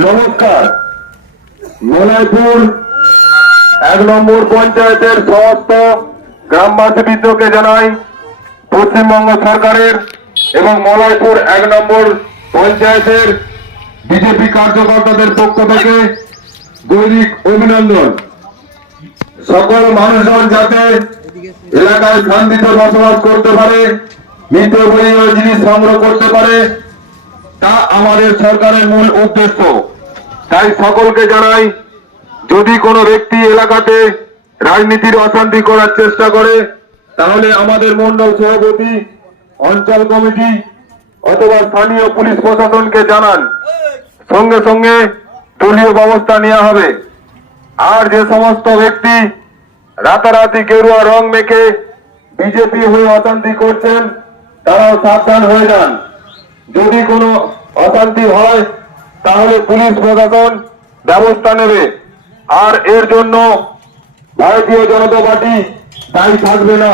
নমস্কার। মলয়পুর 1 নম্বর পঞ্চায়েতের সমস্ত গ্রামবাসীবৃন্দকে জানাই পশ্চিমবঙ্গ সরকারের এবং মলয়পুর 1 নম্বর পঞ্চায়েতের বিজেপি কার্যকর্তাদের পক্ষ থেকে দৈনিক অভিনন্দন। সকল মানুষজন যাতে এলাকায় শান্তিতে বসবাস করতে পারে, নিত্যপ্রয়োজনীয় জিনিস সংগ্রহ করতে পারে, তা আমাদের সরকারের মূল উদ্দেশ্য। তাই সকলকে জানাই, যদি কোনো ব্যক্তি এলাকাতে রাজনীতির অশান্তি করার চেষ্টা করে তাহলে আমাদের মন্ডল সভাপতি, অঞ্চল কমিটি অথবা স্থানীয় পুলিশ প্রশাসনকে জানান, সঙ্গে সঙ্গে দলীয় ব্যবস্থা নেওয়া হবে। আর যে সমস্ত ব্যক্তি রাতারাতি গেরুয়া রং মেখে বিজেপি হয়ে অশান্তি করছেন তারাও সাবধান হয়ে যান। যদি কোনো অশান্তি হয় তাহলে পুলিশ প্রশাসন ব্যবস্থা নেবে, আর এর জন্য ভারতীয় জনতা পার্টি দায়ী থাকবে না।